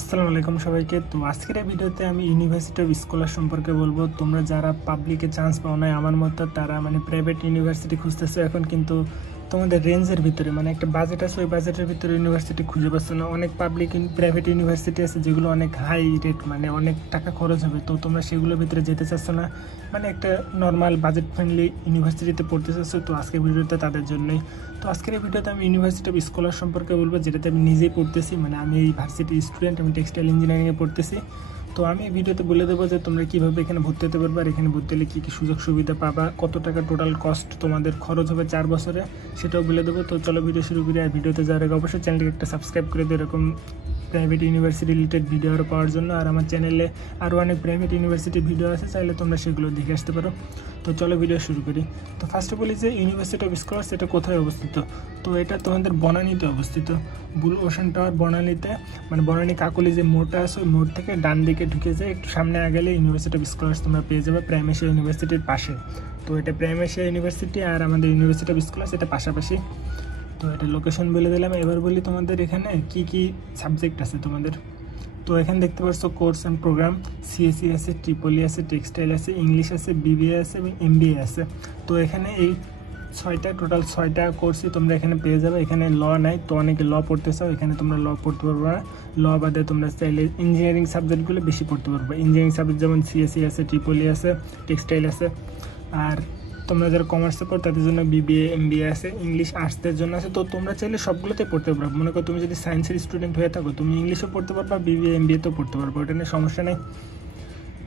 আসসালামু আলাইকুম সবাইকে। তো আজকের এই ভিডিওতে আমি ইউনিভার্সিটি অফ স্কলার সম্পর্কে বলবো। তোমরা যারা পাবলিকে চান্স পাও না আমার মতো, তারা প্রাইভেট ইউনিভার্সিটি খুঁজতেছো এখন, কিন্তু তোমাদের রেঞ্জের ভিতরে একটা বাজেট আছে, ওই বাজেটের ভিতরে ইউনিভার্সিটি খুঁজে পাচ্ছ না। অনেক পাবলিক প্রাইভেট ইউনিভার্সিটি আছে যেগুলো অনেক হাই রেট, অনেক টাকা খরচ হবে। তো তোমরা সেগুলোর ভিতরে যেতে চাচ্ছ না, একটা নর্মাল বাজেট ফ্রেন্ডলি ইউনিভার্সিটিতে পড়তে চাচ্ছ। তো আজকের ভিডিওতে তাদের জন্যই। তো আজকের এই ভিডিওতে আমি ইউনিভার্সিটি অফ স্কলার সম্পর্কে বলবো, যেটাতে আমি নিজেই পড়তেছি। আমি এই ভার্সিটি স্টুডেন্ট, আমি টেক্সটাইল ইঞ্জিনিয়ারিংয়ে পড়তেছি। তো আমি এই ভিডিওতে বলে দেবো যে তোমরা কীভাবে এখানে ভর্তি হতে পারবে, আর এখানে ভর্তি হলে কী কী সুযোগ সুবিধা পাবা, কত টাকা টোটাল কস্ট তোমাদের খরচ হবে 4 বছরে, সেটাও বলে দেবো। তো চলো ভিডিও শুরু করি। আর ভিডিওতে যাওয়ার আগে অবশ্যই চ্যানেলটিকে একটা সাবস্ক্রাইব করে দিও এরকম প্রাইভেট ইউনিভার্সিটি রিলেটেড ভিডিও আরও পাওয়ার জন্য। আর আমার চ্যানেলে আরও অনেক প্রাইভেট ইউনিভার্সিটির ভিডিও আছে, চাইলে তোমরা সেগুলো দেখে আসতে পারো। তো চলো ভিডিও শুরু করি। তো ফার্স্ট বলি যে ইউনিভার্সিটি অফ স্কলার্স এটা কোথায় অবস্থিত। তো এটা তোমাদের বনানীতে অবস্থিত, ব্লু ওশান টাওয়ার বনানীতে। বনানী কাকলি যে মোড়টা আছে, ওই মোড় থেকে ডান দিকে ঢুকে যায় একটু সামনে আগেলে ইউনিভার্সিটি অফ স্কলার্স তোমরা পেয়ে যাবে, প্রাইম এশিয়া ইউনিভার্সিটির পাশে। তো এটা প্রাইম এশিয়া ইউনিভার্সিটি আর আমাদের ইউনিভার্সিটি অফ স্কলার্স এটা পাশাপাশি। তো এটা লোকেশন বলে দিলাম। এবার বলি তোমাদের এখানে কি কি সাবজেক্ট আছে তোমাদের। তো এখানে দেখতে পাচ্ছ কোর্স অ্যান্ড প্রোগ্রাম, সিএসসি আছে, ট্রিপলি আছে, টেক্সটাইল আছে, ইংলিশ আছে, বিবিএ আছে এবং এমবিএ আছে। তো এখানে এই টোটাল ছয়টা কোর্সই তোমরা এখানে পেয়ে যাবে। এখানে ল নাই, তো অনেকে ল পড়তে চাও, এখানে তোমরা ল পড়তে পারবে না। ল বাদে তোমরা চাইলে ইঞ্জিনিয়ারিং সাবজেক্টগুলো বেশি পড়তে পারবে। ইঞ্জিনিয়ারিং সাবজেক্ট যেমন সিএসসি আছে, ট্রিপলি আছে, টেক্সটাইল আছে। আর তোমরা যারা কমার্সে পড়ো তাদের জন্য বিবিএ এমবিএ আছে, ইংলিশ আর্টসদের জন্য আছে। তো তোমরা চাইলে সবগুলোতে পড়তে পারবে। মনে করো তুমি যদি সায়েন্সের স্টুডেন্ট হয়ে থাকো, তুমি ইংলিশও পড়তে পারবা, বিবিএ এমবিএতেও পড়তে পারবে, ওটা নিয়ে সমস্যা নেই।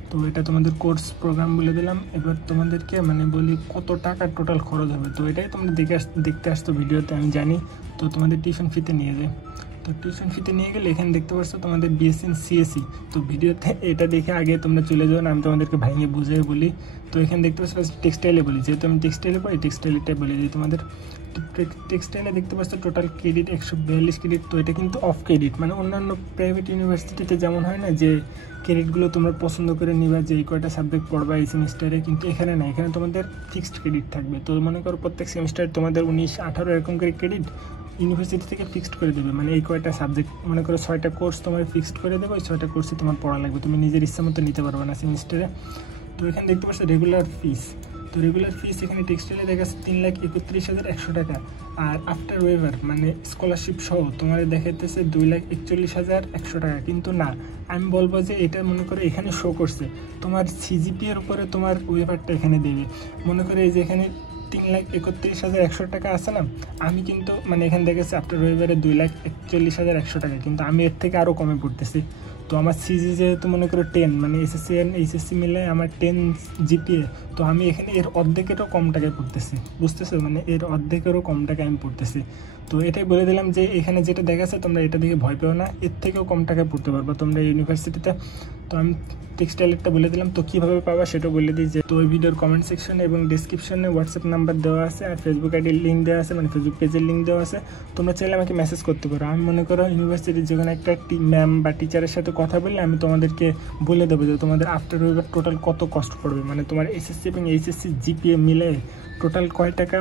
তো এটা তোমাদের কোর্স প্রোগ্রাম বলে দিলাম। এবার তোমাদেরকে বলি কত টাকা টোটাল খরচ হবে। তো এটাই তোমরা দেখতে আসতো ভিডিওতে, আমি জানি। তো তোমাদের টিউশন ফিতে নিয়ে যায়। তো টিউশন ফিতে নিয়ে গেলে এখানে দেখতে পাচ্ছ তোমাদের বিএসসি ইন সিএসসি। তো ভিডিওতে এটা দেখে আগে তোমরা চলে যাও না, আমি তোমাদেরকে ভাঙিয়ে বুঝিয়ে বলি। তো এখানে দেখতে পাচ্ছ টেক্সটাইলে বলি, যেহেতু আমি টেক্সটাইলে পড়ি, টেক্সটাইলটাই বলে দিই তোমাদের। টেক্সটাইলে দেখতে পাচ্ছ টোটাল ক্রেডিট 142 ক্রেডিট। তো এটা কিন্তু অফ ক্রেডিট, অন্যান্য প্রাইভেট ইউনিভার্সিটিতে যেমন হয় না যে ক্রেডিটগুলো তোমরা পছন্দ করে নিবা যে এই কয়টা সাবজেক্ট পড়বা এই সেমিস্টারে, কিন্তু এখানে না, এখানে তোমাদের ফিক্সড ক্রেডিট থাকবে। তো মনে করো প্রত্যেক সেমিস্টারে তোমাদের 19, 18 এরকম করে ক্রেডিট ইউনিভার্সিটি থেকে ফিক্সড করে দেবে। এই কয়টা সাবজেক্ট মনে করো 6টা কোর্স তোমার ফিক্সড করে দেবে, ওই 6টা কোর্সই তোমার পড়া লাগবে, তুমি নিজের ইচ্ছা মতো নিতে পারবে না সেমিস্টারে। তো এখানে দেখতে পাচ্ছ রেগুলার ফিস। তো রেগুলার ফিস এখানে টেক্সটাইলে দেখা যাচ্ছে 3,31,100 টাকা। আর আফটার ওয়েভার স্কলারশিপ সহ তোমার দেখাইতেছে 2,41,100 টাকা। কিন্তু না, আমি বলবো যে এটা মনে করো এখানে শো করছে তোমার সিজিপিএর উপরে তোমার ওয়েভারটা এখানে দেবে। মনে করে এই যে এখানে 3,31,100 টাকা আছে না, আমি কিন্তু এখানে দেখেছি আফটার ওয়েভারে 2,41,100 টাকা, কিন্তু আমি এর থেকে আরও কমে পড়তেছি। তো আমার সিজি যেহেতু মনে করো 10, এসএসসি আর এইচএসসি মিলে আমার 10 জিপিএ, তো আমি এখানে এর অর্ধেকেরও কম টাকায় পড়তেছি, বুঝতেছো? এর অর্ধেকেরও কম টাকায় আমি পড়তেছি। তো এটাই বলে দিলাম যে এখানে যেটা দেখাচ্ছে তোমরা এটা দেখে ভয় পেও না, এর থেকেও কম টাকায় পড়তে পারবো তোমরা ইউনিভার্সিটিতে। তো আমি টেক্সটাইলেরটা বলে দিলাম। তো কীভাবে পাবা সেটাও বলে দিই, যে তো ওই ভিডিওর কমেন্ট সেকশনে এবং ডিসক্রিপশনে হোয়াটসঅ্যাপ নাম্বার দেওয়া আছে, আর ফেসবুক আইডির লিঙ্ক দেওয়া আছে, ফেসবুক পেজের লিঙ্ক দেওয়া আছে। তোমরা চাইলে আমাকে মেসেজ করতে পারো। আমি মনে করো ইউনিভার্সিটির যেখানে একটা ম্যাম বা টিচারের সাথে কথা বললে আমি তোমাদেরকে বলে দেবো যে তোমাদের আফটার ওয়েভার টোটাল কত কস্ট পড়বে, তোমার এসএসসি এবং এইচএসসি জিপিএ মিলে টোটাল কয় টাকা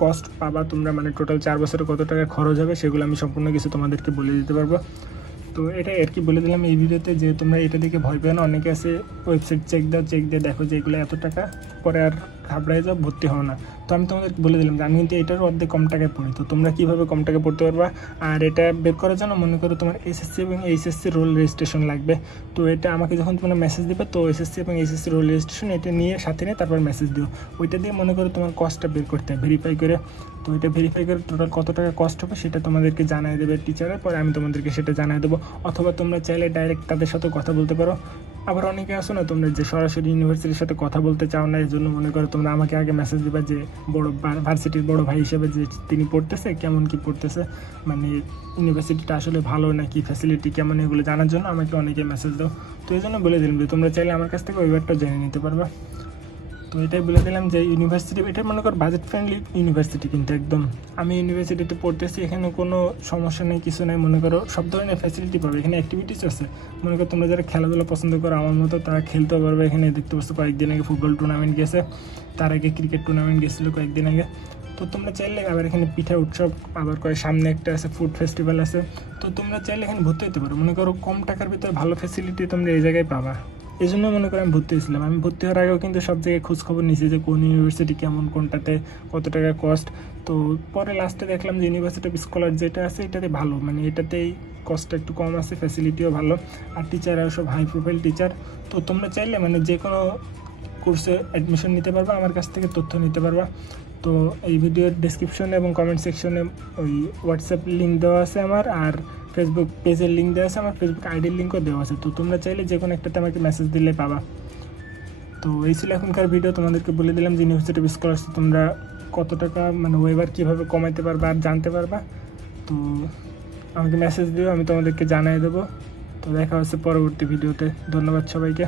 কস্ট পাবা তোমরা, টোটাল 4 বছরে কত টাকা খরচ হবে, সেগুলো আমি সম্পূর্ণ কিছু তোমাদেরকে বলে দিতে পারবো। তো এটাই আর কি বলে দিলাম এই ভিডিওতে, যে তোমরা এটা দেখে ভয় পেও না। অনেকে আছে ওয়েবসাইট চেক দিয়ে দেখো যে এগুলো এত টাকা, পরে আর ঘাবড়ায় যাও, ভর্তি হও না। তো আমি তোমাদেরকে বলে দিলাম যে আমি কিন্তু এটারও অর্ধেক কম টাকায় পড়ি। তো তোমরা কীভাবে কম টাকায় পড়তে পারবা, আর এটা বের করার জন্য মনে করো তোমার এসএসসি এবং এইচএসসি রোল রেজিস্ট্রেশন লাগবে। তো এটা আমাকে যখন তোমরা মেসেজ দেবে, তো এসএসসি এবং এইচএসসি রোল রেজিস্ট্রেশন এটা নিয়ে সাথে নিয়ে তারপর মেসেজ দিও। ওইটা দিয়ে মনে করো তোমার কস্টটা বের করতে হয় ভেরিফাই করে। তো এটা ভেরিফাই করে টোটাল কত টাকা কস্ট হবে সেটা তোমাদেরকে জানিয়ে দেবে টিচারের, পরে আমি তোমাদেরকে সেটা জানিয়ে দেবো। অথবা তোমরা চাইলে ডাইরেক্ট তাদের সাথে কথা বলতে পারো। আবার অনেকে আসো না তোমরা যে সরাসরি ইউনিভার্সিটির সাথে কথা বলতে চাও না, এই জন্য মনে করো তোমরা আমাকে আগে মেসেজ দেবে যে বড় ভার্সিটির বড় ভাই হিসেবে, যে তিনি পড়তেছে কেমন কি পড়তেছে, ইউনিভার্সিটিটা আসলে ভালো নাকি, ফ্যাসিলিটি কেমন, এগুলো জানার জন্য আমাকে অনেকে মেসেজ দাও। তো এই জন্য বলে দিলাম যে তোমরা চাইলে আমার কাছ থেকে ওইবারটা জেনে নিতে পারবা। তো এটাই বলে দিলাম যে ইউনিভার্সিটি এটা মনে করো বাজেট ফ্রেন্ডলি ইউনিভার্সিটি, কিন্তু একদম আমি ইউনিভার্সিটিতে পড়তেছি, এখানে কোনো সমস্যা নেই, কিছু নেই। মনে করো সব ধরনের ফ্যাসিলিটি পাবে, এখানে অ্যাক্টিভিটিস আছে। মনে করো তোমরা যারা খেলাধুলা পছন্দ করো আমার মতো, তারা খেলতেও পারবে। এখানে দেখতে পাচ্ছ কয়েকদিন আগে ফুটবল টুর্নামেন্ট গেছে, তার আগে ক্রিকেট টুর্নামেন্ট গেছিলো কয়েকদিন আগে। তো তোমরা চাইলে আবার এখানে পিঠা উৎসব আবার করে সামনে একটা আছে ফুড ফেস্টিভ্যাল আছে। তো তোমরা চাইলে এখানে ভর্তি হতে পারো, মনে করো কম টাকার ভিতরে ভালো ফ্যাসিলিটি তোমরা এই জায়গায় পাবা। এই জন্য মনে করো আমি ভর্তি হয়েছিলাম। আমি ভর্তি হওয়ার আগেও কিন্তু সব জায়গায় খোঁজখবর নিয়েছি যে কোন ইউনিভার্সিটি কেমন, কোনটাতে কত টাকা কস্ট। তো পরে লাস্টে দেখলাম যে ইউনিভার্সিটি অফ স্কলার যেটা আছে এটাতে ভালো, মানে এটাতেই কস্টটা একটু কম আছে, ফ্যাসিলিটিও ভালো, আর টিচাররাও সব হাই প্রোফাইল টিচার। তো তোমরা চাইলে মানে যে কোনো কোর্সে অ্যাডমিশন নিতে পারবা, আমার কাছ থেকে তথ্য নিতে পারবা। তো এই ভিডিওর ডেসক্রিপশনে এবং কমেন্ট সেকশনে ওই হোয়াটসঅ্যাপ লিঙ্ক দেওয়া আছে আমার, আর ফেসবুক পেজের লিঙ্ক দেওয়া আছে, আমার ফেসবুক আইডির লিঙ্কও দেওয়া আছে। তো তোমরা চাইলে যে কোনো একটাতে আমাকে মেসেজ দিলে পাবা। তো এই ছিল এখনকার ভিডিও, তোমাদেরকে বলে দিলাম যে ইউনিভার্সিটি অফ স্কলারশিপ তোমরা কত টাকা মানে ওয়েবার কীভাবে কমাইতে পারবা আর জানতে পারবা। তো আমাকে মেসেজ দিও, আমি তোমাদেরকে জানিয়ে দেবো। তো দেখা হচ্ছে পরবর্তী ভিডিওতে। ধন্যবাদ সবাইকে।